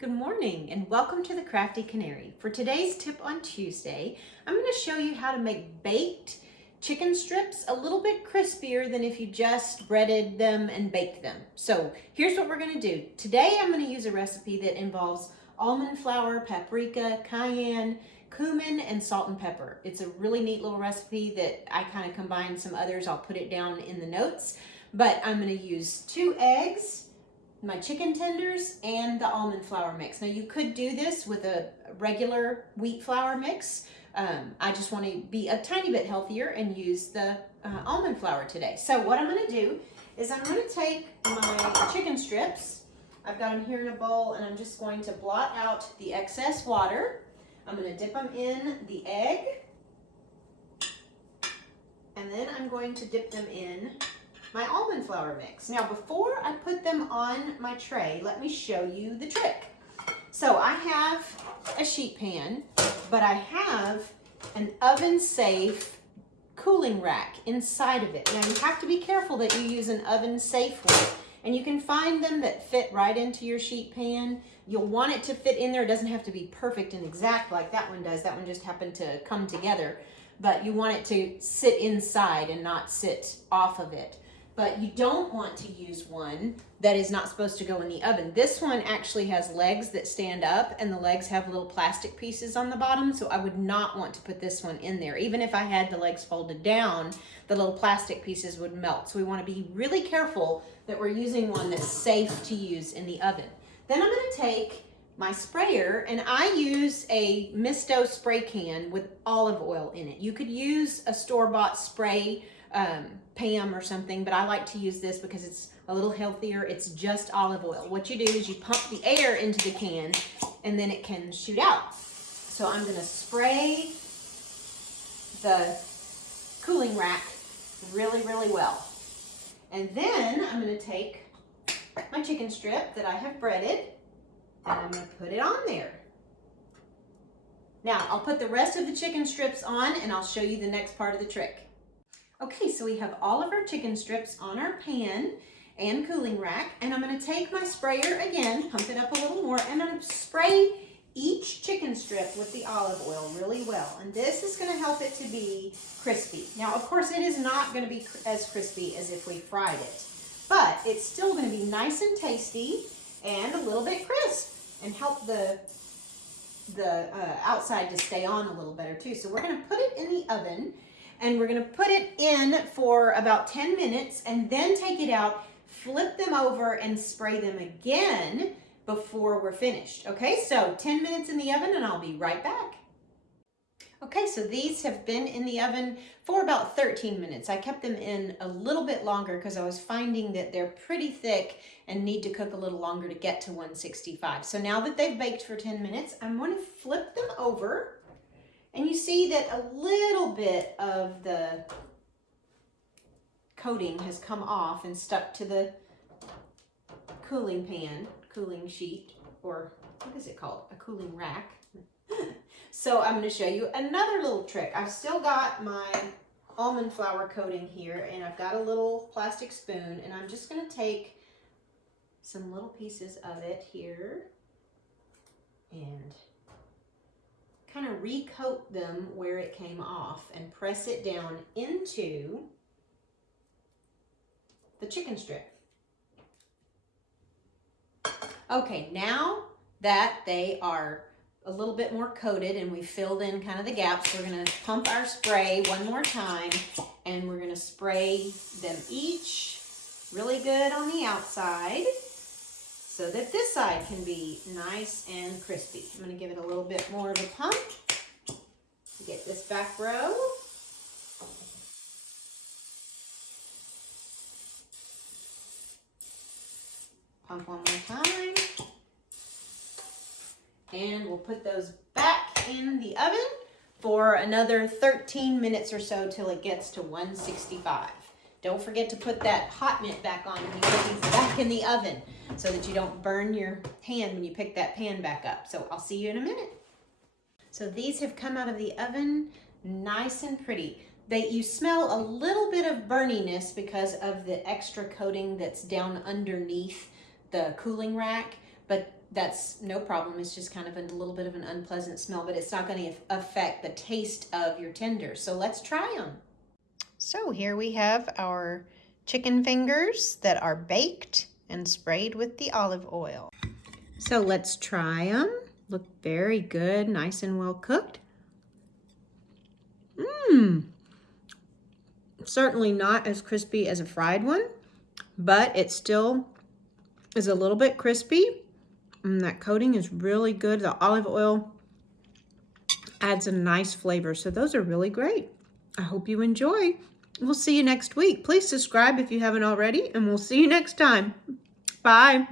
Good morning and welcome to the Crafty Canary. For today's tip on Tuesday, I'm going to show you how to make baked chicken strips a little bit crispier than if you just breaded them and baked them. So here's what we're going to do. Today I'm going to use a recipe that involves almond flour, paprika, cayenne, cumin, and salt and pepper. It's a really neat little recipe that I kind of combined some others. I'll put it down in the notes, but I'm going to use 2 eggs, my chicken tenders, and the almond flour mix. Now you could do this with a regular wheat flour mix. I just want to be a tiny bit healthier and use the almond flour today. So what I'm going to do is I'm going to take my chicken strips. I've got them here in a bowl, and I'm just going to blot out the excess water. I'm going to dip them in the egg, and then I'm going to dip them in my almond flour mix. Now before I put them on my tray, let me show you the trick. So I have a sheet pan, but I have an oven safe cooling rack inside of it. Now you have to be careful that you use an oven safe one, and you can find them that fit right into your sheet pan. You'll want it to fit in there. It doesn't have to be perfect and exact like that one does. That one just happened to come together, but you want it to sit inside and not sit off of it. But you don't want to use one that is not supposed to go in the oven. This one actually has legs that stand up, and the legs have little plastic pieces on the bottom, so I would not want to put this one in there. Even if I had the legs folded down, the little plastic pieces would melt. So we want to be really careful that we're using one that's safe to use in the oven. Then I'm going to take my sprayer, and I use a Misto spray can with olive oil in it. You could use a store-bought spray Pam or something, but I like to use this because it's a little healthier. It's just olive oil. What you do is you pump the air into the can, and then it can shoot out. So I'm going to spray the cooling rack really, really well. And then I'm going to take my chicken strip that I have breaded, and I'm going to put it on there. Now I'll put the rest of the chicken strips on, and I'll show you the next part of the trick. Okay, so we have all of our chicken strips on our pan and cooling rack, and I'm going to take my sprayer again, pump it up a little more, and I'm going to spray each chicken strip with the olive oil really well. And this is going to help it to be crispy. Now, of course, it is not going to be as crispy as if we fried it, but it's still going to be nice and tasty and a little bit crisp and help the outside to stay on a little better too. So we're going to put it in the oven, and we're going to put it in for about 10 minutes and then take it out, flip them over, and spray them again before we're finished. Okay, so 10 minutes in the oven, and I'll be right back. Okay, so these have been in the oven for about 13 minutes. I kept them in a little bit longer because I was finding that they're pretty thick and need to cook a little longer to get to 165. So now that they've baked for 10 minutes, I'm going to flip them over. And you see that a little bit of the coating has come off and stuck to the cooling pan, cooling sheet, or what is it called? A cooling rack. So I'm going to show you another little trick. I've still got my almond flour coating here, and I've got a little plastic spoon, and I'm just going to take some little pieces of it here and kind of recoat them where it came off and press it down into the chicken strip. Okay, now that they are a little bit more coated and we filled in kind of the gaps, we're going to pump our spray one more time, and we're going to spray them each really good on the outside, so that this side can be nice and crispy. I'm going to give it a little bit more of a pump to get this back row. Pump one more time. And we'll put those back in the oven for another 13 minutes or so till it gets to 165. Don't forget to put that hot mitt back on when you put these back in the oven so that you don't burn your hand when you pick that pan back up. So I'll see you in a minute. So these have come out of the oven nice and pretty. You smell a little bit of burniness because of the extra coating that's down underneath the cooling rack, but that's no problem. It's just kind of a little bit of an unpleasant smell, but it's not going to affect the taste of your tenders. So let's try them. So here we have our chicken fingers that are baked and sprayed with the olive oil. So let's try them. Look very good, nice and well cooked. Certainly not as crispy as a fried one, but it still is a little bit crispy. And that coating is really good. The olive oil adds a nice flavor. So those are really great. I hope you enjoy. We'll see you next week. Please subscribe if you haven't already, and we'll see you next time. Bye.